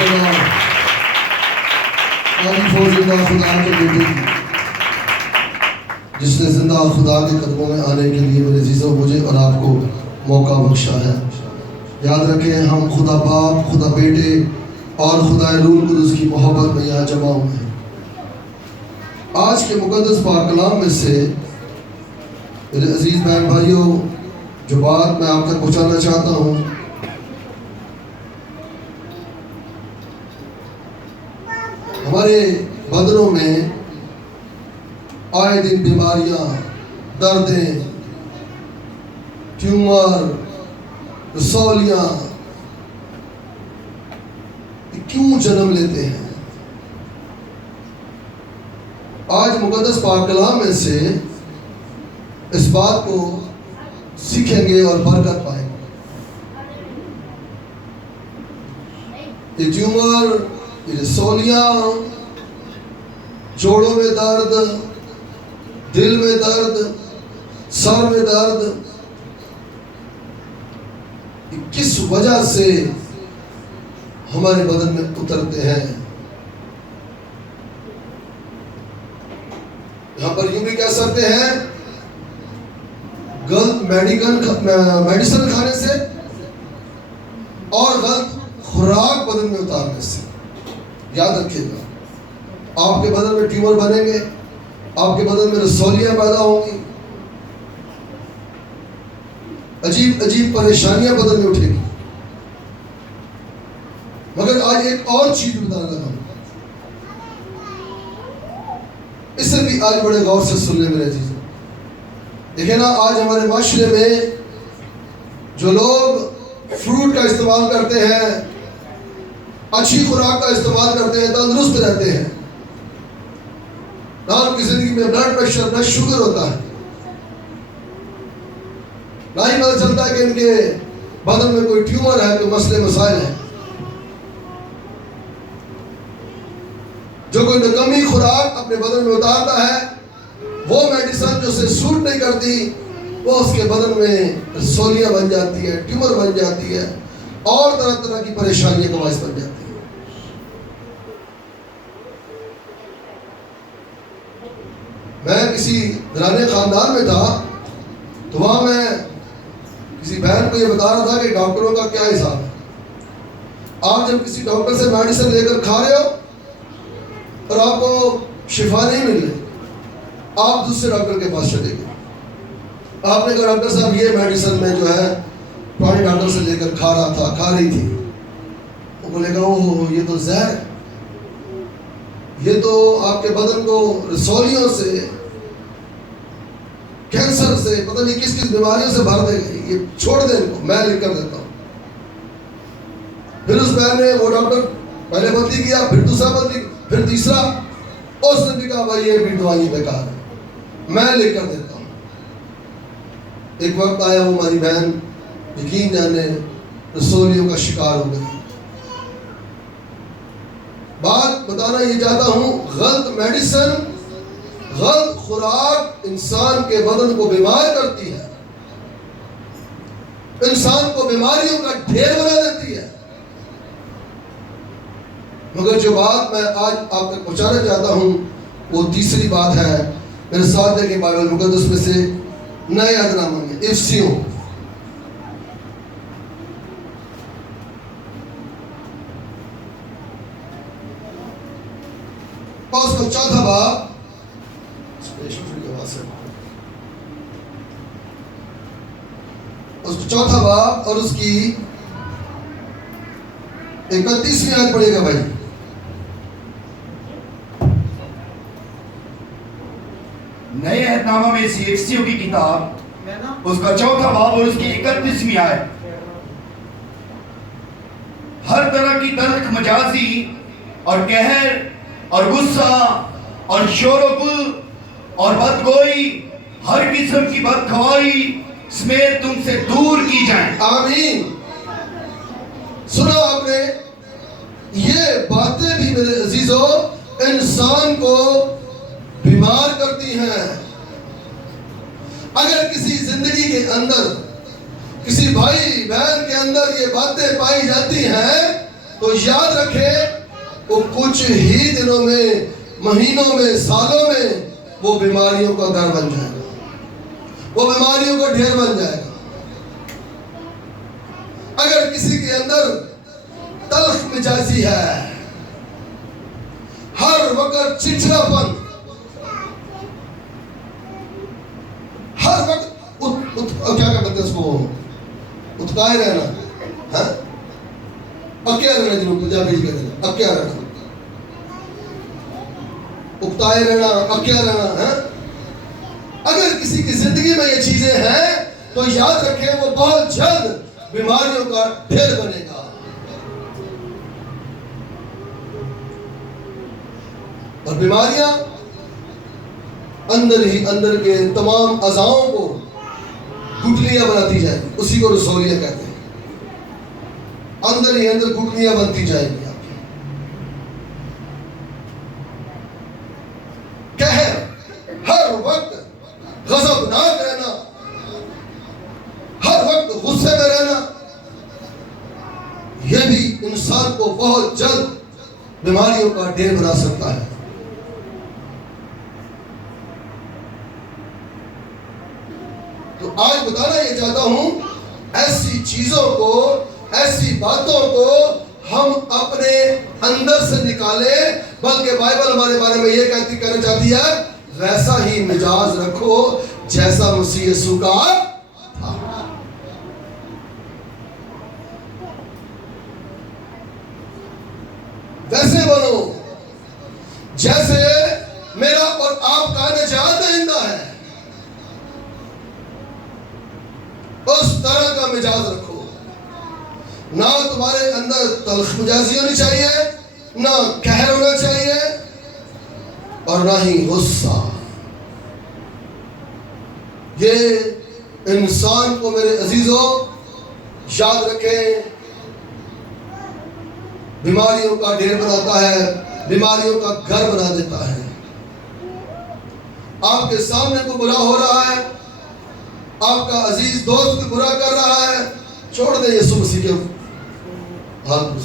زندہ خدا کے بیٹے کی جس نے زندہ خدا کے قدموں میں آنے کے لیے میرے عزیزوں مجھے اور آپ کو موقع بخشا ہے. یاد رکھیں ہم خدا باپ، خدا بیٹے اور خدا روح القدس کی محبت میں یہاں جمع ہوئے ہیں. آج کے مقدس پاک کلام میں سے میرے عزیز بہن بھائیوں جو بات میں آپ تک پہنچانا چاہتا ہوں، ہمارے بدنوں میں آئے دن بیماریاں، دردیں، ٹیومر، رسولیاں کیوں جنم لیتے ہیں؟ آج مقدس پاک کلام میں سے اس بات کو سیکھیں گے اور برکت پائیں گے. یہ ٹیومر، یہ رسولیاں، جوڑوں میں درد، دل میں درد، سر میں درد، کس وجہ سے ہمارے بدن میں اترتے ہیں؟ یہاں پر یوں بھی کہہ سکتے ہیں غلط میڈیسن کھانے سے اور غلط خوراک بدن میں اتارنے سے. یاد رکھیے گا آپ کے بدن میں ٹیومر بنیں گے، آپ کے بدن میں رسولیاں پیدا ہوں گی، عجیب عجیب پریشانیاں بدن میں اٹھیں گی. مگر آج ایک اور چیز بتانا لگا ہوں، اسے بھی آج بڑے غور سے سن لیں میرے عزیزوں. دیکھیں نا آج ہمارے معاشرے میں جو لوگ فروٹ کا استعمال کرتے ہیں، اچھی خوراک کا استعمال کرتے ہیں، تندرست رہتے ہیں، نہ ان کی زندگی میں بلڈ پریشر نہ شوگر ہوتا ہے، نہ ہی پتہ چلتا ہے کہ ان کے بدن میں کوئی ٹیومر ہے، کوئی مسئلے مسائل ہیں. جو کوئی نکمی خوراک اپنے بدن میں اتارتا ہے، وہ میڈیسن جو اسے سوٹ نہیں کرتی، وہ اس کے بدن میں رسولیاں بن جاتی ہے، ٹیومر بن جاتی ہے اور طرح طرح کی پریشانیاں کا باعث بن جاتی ہے. میں کسی گھرانے خاندان میں تھا تو وہاں میں کسی بہن کو یہ بتا رہا تھا کہ ڈاکٹروں کا کیا حساب ہے. آپ جب کسی ڈاکٹر سے میڈیسن لے کر کھا رہے ہو اور آپ کو شفا نہیں مل رہی، آپ دوسرے ڈاکٹر کے پاس چلے گئے. آپ نے کہا ڈاکٹر صاحب یہ میڈیسن میں جو ہے پرانے ڈاکٹر سے لے کر کھا رہی تھی. وہ بولے گا اوہ یہ تو زہر ہے، یہ تو آپ کے بدن کو رسولیوں سے، کینسر سے، پتہ نہیں کس کس بیماریوں سے بھر دے گا، یہ چھوڑ دیں ان کو، میں لکھ کر دیتا ہوں. پھر اس بہن نے وہ ڈاکٹر پہلے بدلی کیا، پھر دوسرا بدلی، پھر تیسرا، اس نے بھی کہا بھائی یہ بھی دوائیں بیکار ہے، میں لکھ کر دیتا ہوں. ایک وقت آیا وہ ہماری بہن یقین جانے رسولیوں کا شکار ہو گئی. بات بتانا یہ چاہتا ہوں، غلط میڈیسن، غلط خوراک انسان کے بدن کو بیمار کرتی ہے، انسان کو بیماریوں کا ڈھیر بنا دیتی ہے. مگر جو بات میں آج آپ تک پہنچانا چاہتا ہوں وہ تیسری بات ہے. میرے ساتھ دیکھیں بائبل مقدس میں سے نئے عہد نامہ میں افسیوں اور اس کو چوتھا باب، اس کو چوتھا باب اور اس کی 31ویں آیت پڑھے گا بھائی. نئے عہد نامہ میں سی افسیوں کی کتاب اس کا چوتھا باب اور اس کی 31ویں آیت. ہر طرح کی تلخ مجازی اور قہر اور غصہ اور شور و گل اور بدگوئی، ہر قسم کی بدخواہی سمیت تم سے دور کی جائیں. آمین. سنا آپ نے، یہ باتیں بھی میرے عزیزوں انسان کو بیمار کرتی ہیں. اگر کسی زندگی کے اندر، کسی بھائی بہن کے اندر یہ باتیں پائی جاتی ہیں تو یاد رکھے وہ کچھ ہی دنوں میں، مہینوں میں، سالوں میں وہ بیماریوں کا گھر بن جائے گا، وہ بیماریوں کا ڈھیر بن جائے گا۔ اگر کسی کے اندر تلخ مزاجی ہے، ہر وقت چڑچڑا پن، ہر وقت کیا کہتے ہیں اس کو، اتکائے رہنا، اکیا رہنا، جنہوں پنجابی کہتے ہیں اکیا رہنا، اکتائے رہنا، اکیا رہنا، اگر کسی کی زندگی میں یہ چیزیں ہیں تو یاد رکھیں وہ بہت جلد بیماریوں کا ڈھیر بنے گا۔ اور بیماریاں اندر ہی اندر کے تمام اعضاؤں کو گٹھلیاں بناتی جائیں گی، اسی کو رسولیاں کہتے ہیں۔ اندر ہی اندر گٹھلیاں بنتی جائیں گی آپ کی۔ قہر، ہر وقت غضبناک رہنا، ہر وقت غصے میں رہنا، یہ بھی انسان کو بہت جلد بیماریوں کا ڈھیر بنا سکتا ہے۔ تو آج بتانا یہ چاہتا ہوں، ایسی چیزوں کو، ایسی باتوں کو ہم اپنے اندر سے نکالیں، بلکہ بائبل ہمارے بارے میں یہ کہنا چاہتی ہے ویسا ہی مزاج رکھو جیسا مسیح یسوع کا تھا۔ ویسے بنو جیسے میرا اور آپ کا نجات دہندہ ہے، اس طرح کا مزاج رکھو۔ نہ تمہارے اندر تلخ مزاجی ہونی چاہیے، نہ قہر ہونا چاہیے، اور نہ ہی غصہ۔ یہ انسان کو میرے عزیزوں یاد رکھیں بیماریوں کا ڈھیر بناتا ہے، بیماریوں کا گھر بنا دیتا ہے۔ آپ کے سامنے کوئی برا ہو رہا ہے، آپ کا عزیز دوست کوئی برا کر رہا ہے، چھوڑ دیں یسوع مسیح کے ہاتھ میں،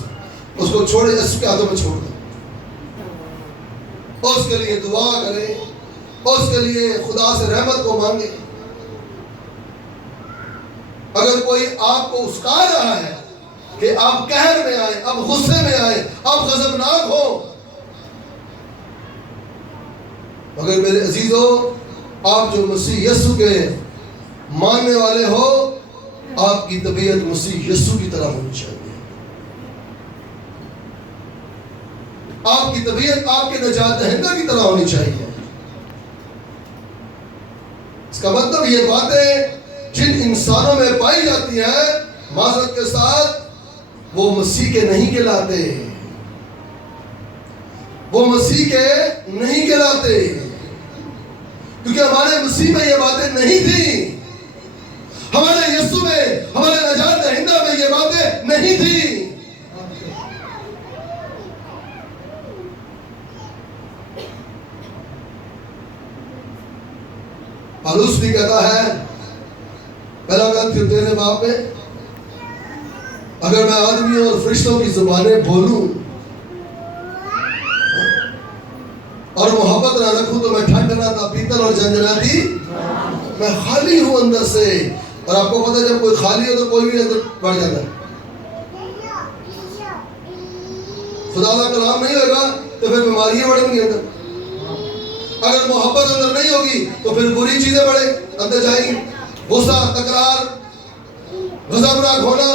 اس کو چھوڑے، یسوع کے ہاتھوں میں چھوڑ دیں، اس کے لیے دعا کریں، اس کے لیے خدا سے رحمت کو مانگیں۔ اگر کوئی آپ کو اکسا رہا ہے کہ آپ قہر میں آئیں، آپ غصے میں آئیں، آپ غضبناک ہو، مگر میرے عزیزوں آپ جو مسیح یسوع کے ماننے والے ہو، آپ کی طبیعت مسیح یسوع کی طرح ہونی چاہیے۔ آپ کی طبیعت آپ کے نجات دہندہ کی طرح ہونی چاہیے۔ اس کا مطلب یہ باتیں جن انسانوں میں پائی جاتی ہیں، معذرت کے ساتھ وہ مسیح کے نہیں کہلاتے، وہ مسیح کے نہیں کہلاتے، کیونکہ ہمارے مسیح میں یہ باتیں نہیں تھیں، ہمارے یسوع میں، ہمارے نجات دہندہ میں یہ باتیں نہیں تھیں۔ پالوس بھی کہتا ہے پہلا کرنتھیوں 13 باب میں، اگر میں آدمیوں اور فرشتوں کی زبانیں بولوں اور محبت نہ رکھوں تو میں ٹھنڈنا پیتل اور جھنجھناتی، میں خالی ہوں اندر سے۔ اور آپ کو پتہ ہے جب کوئی خالی ہو تو کوئی بھی اندر بڑھ جاتا ہے۔ خدا کا کلام نہیں ہوگا تو پھر بیماریاں بڑھیں گی اندر، اگر محبت اندر نہیں ہوگی تو پھر بری چیزیں بڑھیں اندر جائیں گی، غصہ، تکرار، غضبناک ہونا۔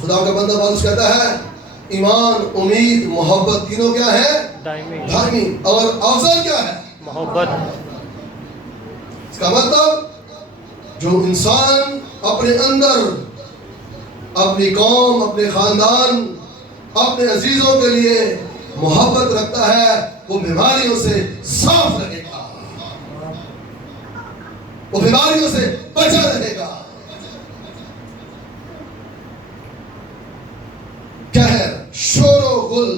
خدا کا بندہ پالوس کہتا ہے ایمان، امید، محبت تینوں کیا ہے؟ دائمی۔ اور افضل کیا ہے؟ محبت۔ اس کا مطلب جو انسان اپنے اندر اپنی قوم، اپنے خاندان، اپنے عزیزوں کے لیے محبت رکھتا ہے وہ بیماریوں سے صاف رہے گا، وہ بیماریوں سے بچا رہے گا۔ قہر، شور و غل،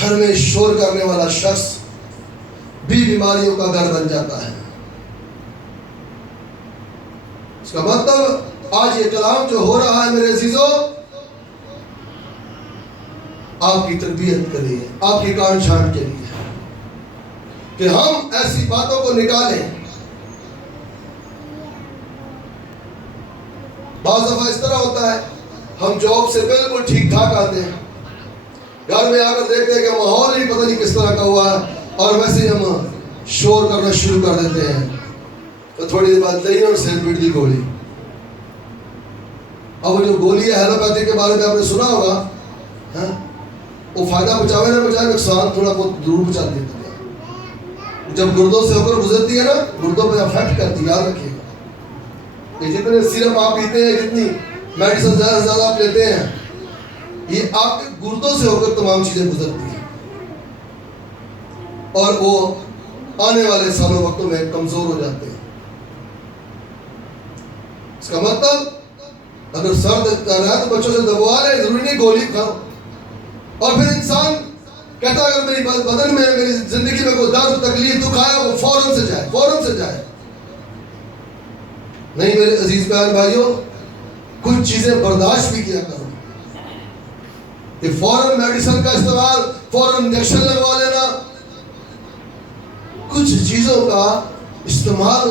گھر میں شور کرنے والا شخص بھی بیماریوں کا گھر بن جاتا ہے۔ اس کا مطلب آج یہ کلام جو ہو رہا ہے میرے عزیزوں آپ کی تربیت کے لیے، آپ کی کان چھان کے لیے، کہ ہم ایسی باتوں کو نکالیں. بعض دفعہ اس طرح ہوتا ہے ہم جاب سے بالکل ٹھیک ٹھاک آتے ہیں، گھر میں آ کر دیکھتے ہیں کہ ماحول ہی پتہ نہیں کس طرح کا ہوا ہے، اور ویسے ہم شور کرنا شروع کر دیتے ہیں. تو تھوڑی دیر بعد لئی اور سر پیٹ دی گولی. اب وہ جو گولی ہے ایلوپیتھی کے بارے میں آپ نے سنا ہوگا، وہ فائدہ بچاوے نہ بچائے، نقصان تھوڑا بہت ضرور بچا دیتا ہے. جب گردوں سے ہو کر گزرتی ہے نا، گردوں پہ افیکٹ کرتی ہے، یاد رکھیے گا. یہ جتنے سیرپ آپ پیتے ہیں، جتنی میڈیسن زیادہ سے زیادہ آپ لیتے ہیں، یہ آپ کے گردوں سے ہو کر تمام چیزیں گزرتی ہیں، اور وہ آنے والے سالوں وقتوں میں کمزور ہو جاتے ہیں. اس کا مطلب اگر سر کر رہا ہے تو بچوں سے دبوا لے، ضروری نہیں گولی کھاؤ. اور پھر انسان کہتا ہے اگر میری بدن میں، میری زندگی میں کوئی درد تکلیف دکھ آیا، وہ فوراً سے جائے. نہیں میرے عزیز بہن بھائیوں، کچھ چیزیں برداشت بھی کیا کرو. کہ فوراً میڈیسن کا استعمال، فوراً انجیکشن لگوا لینا، کچھ چیزوں کا استعمال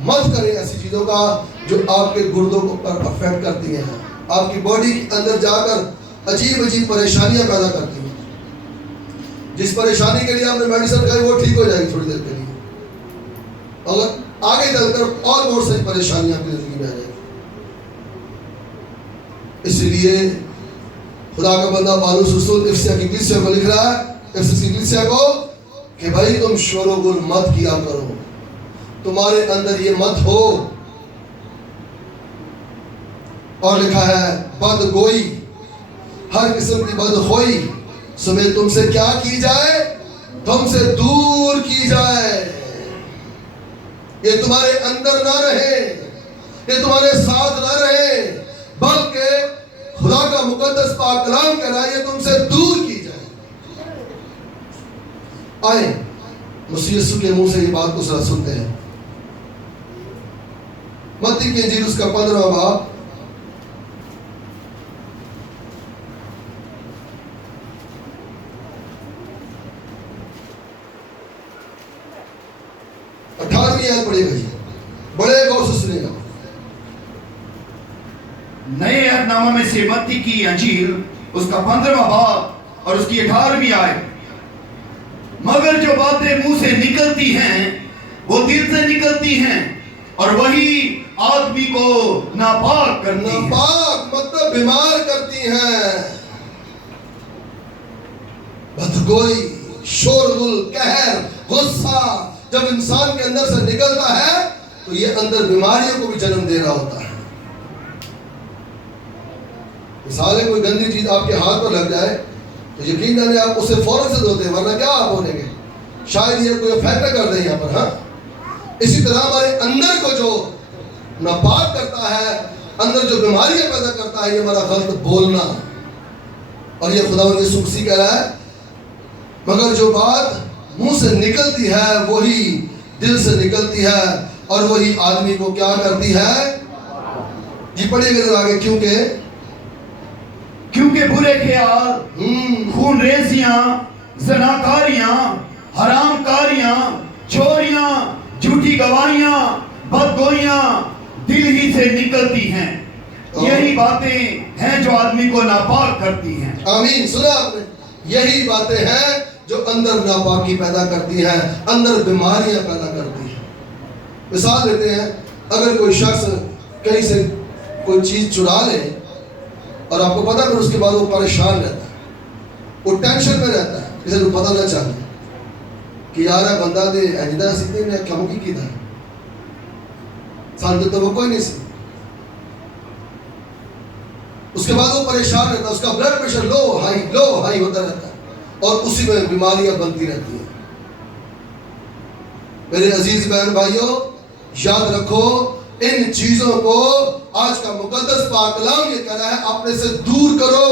مت کریں، ایسی چیزوں کا جو آپ کے گردوں کو پر افیکٹ کرتی ہیں، آپ کی باڈی کے اندر جا کر عجیب پریشانیاں پیدا کرتی ہیں. جس پریشانی کے لیے آپ نے میڈیسن کھائی وہ ٹھیک ہو جائے گی تھوڑی دیر کے لیے، اگر آگے چل کر اور بہت ساری پریشانیاں آپ کی زندگی میں آ جائیں گی. اس لیے خدا کا بندہ پالوس رسول افسیہ کی کلیسیا کو لکھ رہا ہے، افسس کی کلیسیا کو، کہ بھائی تم شور و گل مت کیا کرو، تمہارے اندر یہ مت ہو. اور لکھا ہے بد گوئی، ہر قسم کی بد خوئی سمیت تم سے کیا کی جائے، تم سے دور کی جائے. یہ تمہارے اندر نہ رہے، یہ تمہارے ساتھ نہ رہے، بلکہ خدا کا مقدس پاک کلام کہہ رہا ہے یہ تم سے دور کی جائے. آئیں مسیح یسوع کے منہ سے یہ بات کو ذرا سنتے ہیں. متی کی انجیل اس کا 15واں باب، پڑھے گا جی، بڑے غور سے سنے گا. نئے عہد نامہ میں سے متی کی انجیل اس کا 15واں باب اور اس کی 18ویں آیت. مگر جو باتیں منہ سے نکلتی ہیں وہ دل سے نکلتی ہیں اور وہی آدمی کو ناپاک کرتی ہیں. ناپاک مطلب بیمار کرتی ہیں. بدگوئی، شورغل، قہر، غصہ جب انسان کے اندر سے نکلتا ہے تو یہ اندر بیماریوں کو بھی جنم دے رہا ہوتا ہے. مثال ہے کوئی گندی چیز آپ کے ہاتھ پر لگ جائے تو یقین جانے آپ اسے فوراً سے دھوتے ہیں، ورنہ کیا آپ بولیں گے، شاید یہ کوئی افیکٹ کر دیں یہاں پر. ہاں اسی طرح ہمارے اندر کو جو ناپاک کرتا ہے، اندر جو بیماریاں پیدا کرتا ہے، یہ ہمارا غلط بولنا. اور یہ خداوند یسوع مسیح کہہ رہا ہے مگر جو بات منہ سے نکلتی ہے وہی دل سے نکلتی ہے اور وہی آدمی کو کیا کرتی ہے. جی پڑھیے گا ذرا آگے. کیونکہ برے خیال، خون ریزیاں، زناکاریاں، حرام کاریاں، چوریاں، جھوٹی گواہیاں، بدگوئیاں دل ہی سے نکلتی ہیں. یہی باتیں ہیں جو آدمی کو ناپاک کرتی ہیں. آمین. سنا آپ نے، یہی باتیں ہیں جو اندر ناپاکی پیدا کرتی ہیں، اندر بیماریاں پیدا کرتی ہیں. مثال دیتے ہیں، اگر کوئی شخص کہیں سے کوئی چیز چرا لے اور آپ کو پتا پھر اس کے بعد وہ پریشان رہتا ہے، وہ ٹینشن میں رہتا ہے، اسے کو پتہ نہ چاہیے کہ یار بندہ دے اجدہ سیدھے نے کیوں کی تھا، سان تو توقع ہی نہیں سی. اس کے بعد وہ پریشان رہتا ہے، اس کا بلڈ پریشر لو ہائی ہوتا رہتا ہے اور اسی میں بیماریاں بنتی رہتی ہیں. میرے عزیز بہن بھائیوں، یاد رکھو ان چیزوں کو آج کا مقدس پاک کلام یہ کہہ رہا ہے اپنے سے دور کرو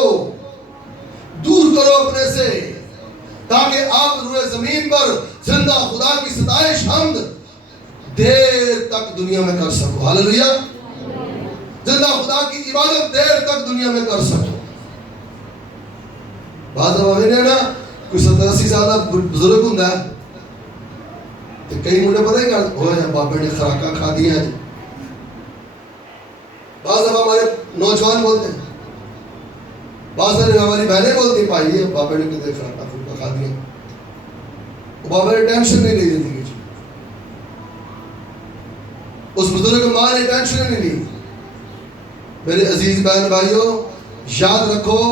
اپنے سے، تاکہ آپ روئے زمین پر زندہ خدا کی ستائش حمد دیر تک دنیا میں کر سکو. ہاللیلویا. زندہ خدا کی عبادت دیر تک دنیا میں کر سکو. بعض دفعہ نے نا کوئی 70-80 سال بزرگ ہوں تو کئی مجھے پتہ ہی کر ہوئے بابے نے خوراکاں کھا دی ہیں. بعض دفعہ ہمارے نوجوان بولتے ہیں, بعض دفعہ ہماری بہنیں بولتی ہیں بھائی بابے نے کتنے خوراکاں کھا دی ہیں. بابا نے ٹینشن نہیں لی زندگی کی, اس بزرگ ماں نے ٹینشن نہیں لی. میرے عزیز بہن بھائیوں یاد رکھو,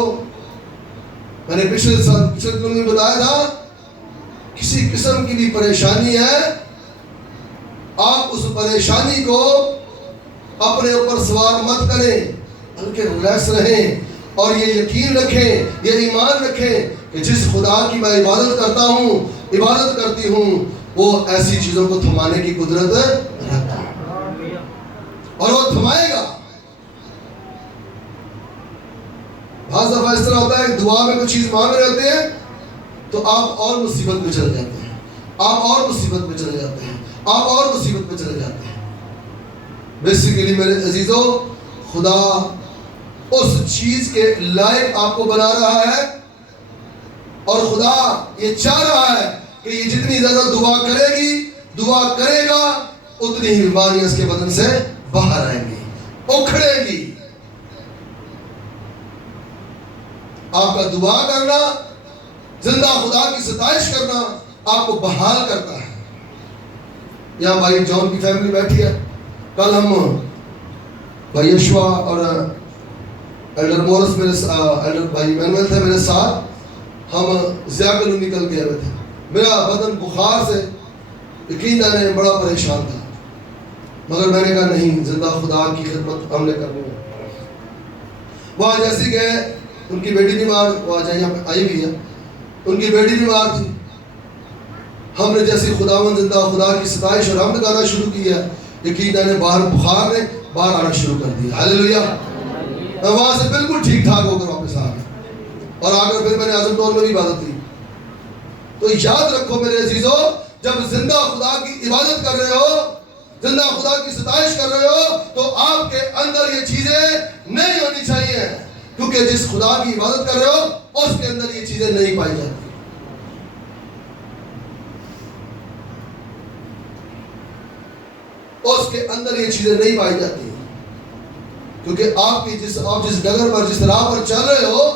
میں نے پچھلے دنوں میں بتایا تھا, کسی قسم کی بھی پریشانی ہے آپ اس پریشانی کو اپنے اوپر سوار مت کریں, بلکہ ریلیکس رہیں اور یہ یقین رکھیں, یہ ایمان رکھیں کہ جس خدا کی میں عبادت کرتا ہوں, عبادت کرتی ہوں, وہ ایسی چیزوں کو تھمانے کی قدرت رکھتا ہے اور وہ تھمائے گا. بعض دفعہ اس طرح ہوتا ہے دعا میں کوئی چیز مانگ رہے ہوتے ہیں تو آپ اور مصیبت میں چلے جاتے ہیں, آپ اور مصیبت میں چلے جاتے ہیں, آپ اور مصیبت میں چلے جاتے ہیں. بیسیکلی میرے عزیزوں, خدا اس چیز کے لائق آپ کو بنا رہا ہے اور خدا یہ چاہ رہا ہے کہ یہ جتنی زیادہ دعا کرے گی, دعا کرے گا, اتنی ہی بیماریاں اس کے بدن سے باہر آئیں گی, اکھڑے گی. آپ کا دعا کرنا, زندہ خدا کی ستائش کرنا آپ کو بحال کرتا ہے. یہاں بھائی جان کی فیملی بیٹھی ہے. کل ہم بھائی یشوا اور ایلڈر مورس ایلڈر بھائی مینویل تھے میرے ساتھ, ہم ضیاء کلو نکل گئے ہوئے تھے. میرا بدن بخار سے یقین جانے بڑا پریشان تھا, مگر میں نے کہا نہیں, زندہ خدا کی خدمت ہم نے کرنی ہے. وہاں جیسے گئے, ان کی بیٹی بیمار, وہ آج یہاں پہ آئی ہوئی ہے, ان کی بیٹی بیمار تھی. ہم نے جیسے خداوند زندہ خدا کی ستائش اور حمد گانا شروع کیا, یقین جانے باہر بخار نے باہر آنا شروع کر دیا. ہاللیلویا. میں وہاں سے بالکل ٹھیک ٹھاک ہو کر واپس آ گیا اور آ کر پھر میں نے اعظم ٹول میں بھی عبادت کی. تو یاد رکھو میرے عزیزو, جب زندہ خدا کی عبادت کر رہے ہو, زندہ خدا کی ستائش کر رہے ہو, تو آپ کے اندر یہ چیزیں نہیں ہونی چاہیے, کیونکہ جس خدا کی عبادت کر رہے ہو اس کے اندر یہ چیزیں نہیں پائی جاتی. اس کے اندر یہ چیزیں نہیں پائی جاتی, کیونکہ آپ جس ڈگر پر, جس راہ پر چل رہے ہو,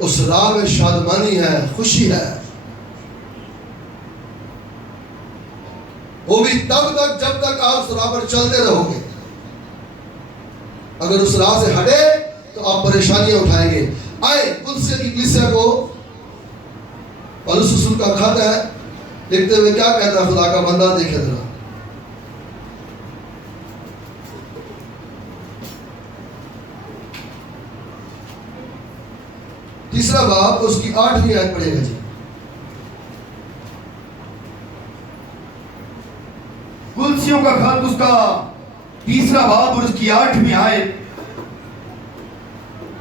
اس راہ میں شادمانی ہے, خوشی ہے. وہ بھی تب تک جب تک آپ اس راہ پر چلتے رہو گے. اگر اس راہ سے ہٹے تو آپ پریشانیاں اٹھائیں گے. آئے کلسیا کی کلیسیا کو پولس رسول کا خط ہے, لکھتے ہوئے کیا کہتا ہے خدا کا بندہ, دیکھے ذرا. تیسرا باب اس کی 8ویں آیت پڑھے گا جی. کلسیوں کا خط اس کا تیسرا باب اور اس کی 8ویں آیت.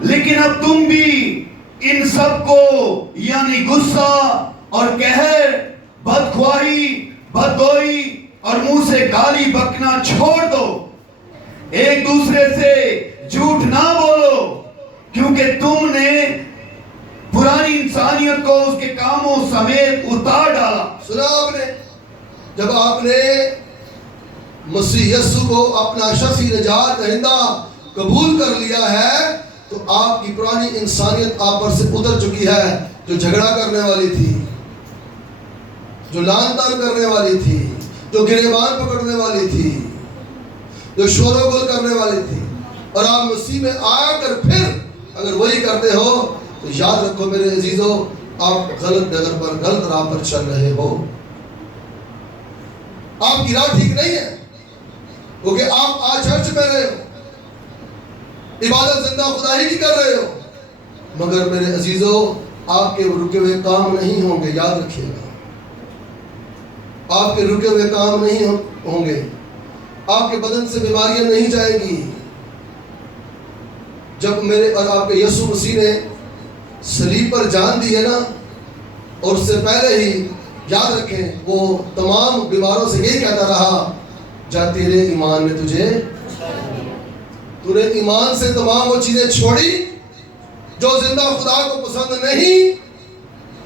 لیکن اب تم بھی ان سب کو یعنی غصہ اور قہر, بدخواہی, بدگوئی اور منہ سے گالی بکنا چھوڑ دو. ایک دوسرے سے جھوٹ نہ بولو, کیونکہ تم نے پرانی انسانیت کو اس کے کاموں سمیت اتار ڈالا. سنا آپ نے, جب آپ نے مسیح یسوع کو اپنا شخصی نجات دہندہ قبول کر لیا ہے, تو آپ کی پرانی انسانیت آپ پر سے اتر چکی ہے, جو جھگڑا کرنے والی تھی, جو لان تان کرنے والی تھی, جو گریبان پکڑنے والی تھی, جو شور و گل کرنے والی تھی. اور آپ مسیح میں آ کر پھر اگر وہی کرتے ہو تو یاد رکھو میرے عزیزو, آپ غلط ڈگر پر, غلط راہ پر چل رہے ہو. آپ کی راہ ٹھیک نہیں ہے, کیونکہ آپ آج چرچ میں رہے ہو, عبادت زندہ خدا ہی کی کر رہے ہو, مگر میرے عزیزو آپ کے رکے ہوئے کام نہیں ہوں گے. یاد رکھیے گا, آپ کے رکے ہوئے کام نہیں ہوں گے. آپ کے بدن سے بیماریاں نہیں جائیں گی. جب میرے اور آپ کے یسوع مسیح نے صلیب پر جان دی ہے نا, اور اس سے پہلے ہی یاد رکھیں وہ تمام بیماروں سے یہی کہتا رہا جا تیرے ایمان میں تو نے ایمان سے تمام وہ چیزیں چھوڑی جو زندہ خدا کو پسند نہیں،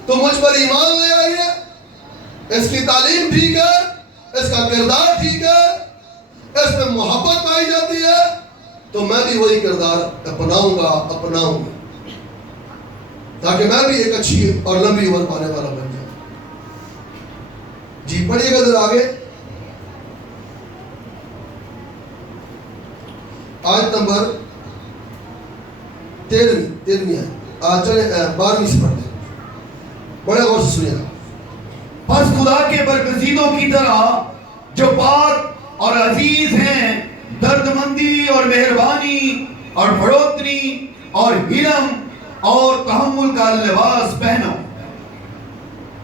تو مجھ پر ایمان لے آئیے، اس کی تعلیم ٹھیک ہے، اس کا کردار ٹھیک ہے، اس میں محبت پائی جاتی ہے، تو میں بھی وہی کردار اپناؤں گا تاکہ میں بھی ایک اچھی اور لمبی عمر پانے والا بن جاؤں۔ جی پڑھیے گا ذرا آگے، آیت نمبر 13 ہے، آج چلے 12 سے پڑھتے ہیں، بڑے غور سے سنیے گا۔ پس خدا کے برگزیدوں کی طرح جو پاک اور عزیز ہیں، درد مندی اور مہربانی اور بڑھوتری اور حلم اور تحمل کا لباس پہنو۔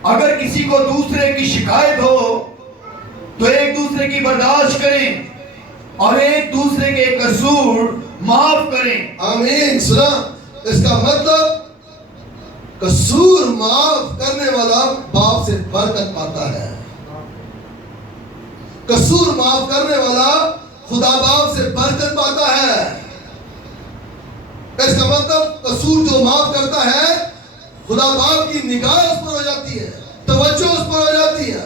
اگر کسی کو دوسرے کی شکایت ہو تو ایک دوسرے کی برداشت کریں اور ایک دوسرے کے قصور معاف کریں۔ آمین۔ سنا، اس کا مطلب قصور معاف کرنے والا باپ سے برکت پاتا ہے، قصور معاف کرنے والا خدا باپ سے برکت پاتا ہے۔ اس کا مطلب قصور جو معاف کرتا ہے خدا باپ کی نگاہ اس پر ہو جاتی ہے، توجہ اس پر ہو جاتی ہے۔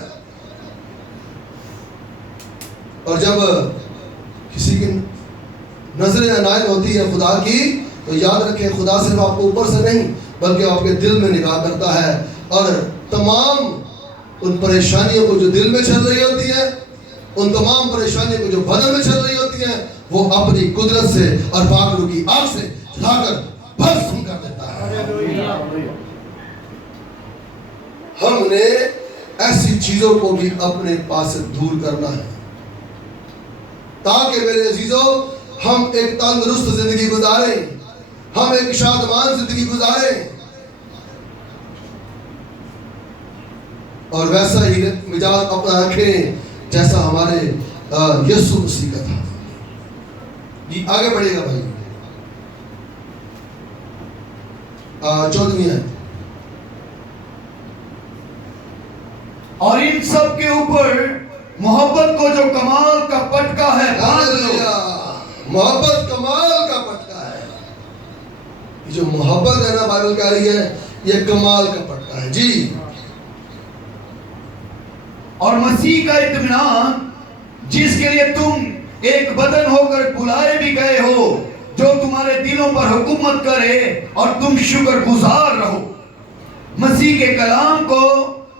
اور جب کسی کی نظر عنایت ہوتی ہے خدا کی، تو یاد رکھیں خدا صرف آپ کو اوپر سے نہیں بلکہ آپ کے دل میں نگاہ کرتا ہے، اور تمام ان پریشانیوں کو جو دل میں چل رہی ہوتی ہے، ان تمام پریشانیوں کو جو بدن میں چل رہی ہوتی ہیں، وہ اپنی قدرت سے اور پاک روح کی آگ سے جلا کر بھسم کر دیتا ہے۔ ہم نے ایسی چیزوں کو بھی اپنے پاس سے دور کرنا ہے تاکہ میرے عزیزوں ہم ایک تندرست زندگی گزاریں، ہم ایک شادمان زندگی گزاریں، اور ویسا ہی مزاج اپنا رکھیں جیسا ہمارے یسوع مسیح کا تھا۔ جی آگے بڑھے گا بھائی، 14ویں ہے۔ اور ان سب کے اوپر محبت کو جو کمال کا پٹکا ہے باندھ لو۔ محبت کمال کا پٹکا ہے۔ یہ جو محبت ہے نا، بائبل کہہ رہی ہے یہ کمال کا پٹکا ہے۔ جی، اور مسیح کا اطمینان جس کے لیے تم ایک بدن ہو کر بلائے بھی گئے ہو، جو تمہارے دلوں پر حکومت کرے اور تم شکر گزار رہو۔ مسیح کے کلام کو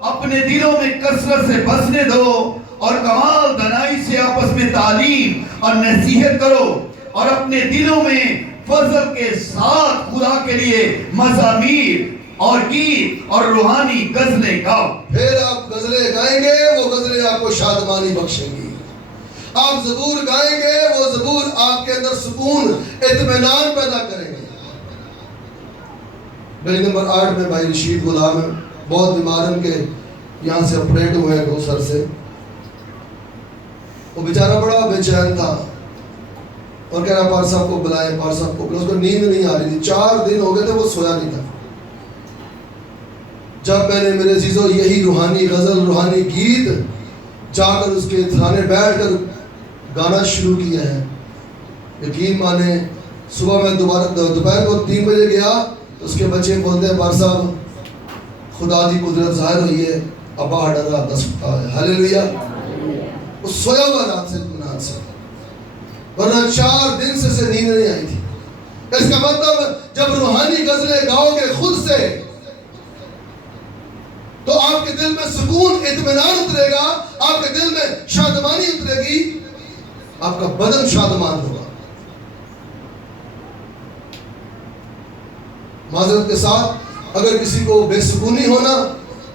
اپنے دلوں میں کثرت سے بسنے دو اور کمال دانائی سے آپس میں تعلیم اور نصیحت کرو، اور اپنے دلوں میں فضل کے ساتھ خدا کے لیے مزامیر اور گیت اور روحانی غزلیں گاؤ۔ پھر آپ غزلیں گائیں گے، وہ غزلیں آپ کو شادمانی بخشیں گی۔ آپ زبور گائیں گے، وہ زبور آپ کے اندر سکون اطمینان پیدا کریں گے۔ بل نمبر 8 میں بھائی رشید غلام ہے، بہت بیمار ان کے یہاں سے اپریٹ ہوئے ہیں 2 سر سے۔ وہ بیچارہ بڑا بے چین تھا اور کہہ رہا پار صاحب کو بلائیں، پار صاحب کو بلائیں۔ اس کو نیند نہیں آ رہی تھی، 4 دن ہو گئے تھے وہ سویا نہیں تھا۔ جب میں نے میرے عزیزوں یہی روحانی غزل، روحانی گیت جا کر اس کے تھرانے بیٹھ کر گانا شروع کیا ہے، یقین مانے صبح میں دوپہر کو 3 بجے گیا تو اس کے بچے بولتے ہیں پار صاحب خدا دی قدرت ظاہر ہوئی ہے، ابا ڈرا دس ہے۔ ہلیلویا۔ وہ سویا ہوا رات سے اطمینان سے، ورنہ 4 دن سے نیند نہیں آئی تھی۔ اس کا مطلب جب روحانی غزلیں گاؤ گے خود سے تو آپ کے دل میں سکون اطمینان اترے گا، آپ کے دل میں شادمانی اترے گی، آپ کا بدن شادمان ہوگا۔ معذرت کے ساتھ اگر کسی کو بے سکونی ہونا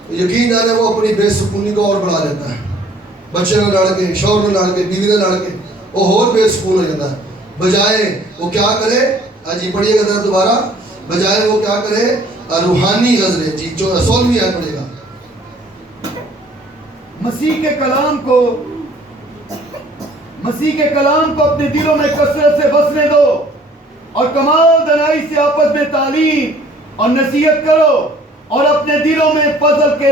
تو یقین جانے وہ اپنی بے سکونی کو اور بڑھا لیتا ہے، بچے نہ لڑ کے، شوہر نہ لڑ کے، بیوی نہ لڑ کے، وہ اور بے سکون ہو جاتا ہے۔ بجائے وہ کیا کرے، جی پڑھیے گا ذرا دوبارہ، بجائے وہ کیا کرے روحانی غزلیں۔ جی 16ویں آیت پڑھیے گا۔ مسیح کے کلام کو اپنے دلوں میں کثرت سے بسنے دو اور کمال دانائی سے آپس میں تعلیم اور نصیحت کرو، اور اپنے دلوں میں فضل کے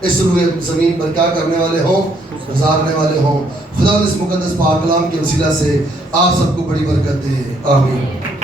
اس روئے زمین پر کیا کرنے والے ہوں؟ گزارنے والے ہوں. خدا اس مقدس پاک کلام کے وسیلہ سے آپ سب کو بڑی برکت دے. آمین.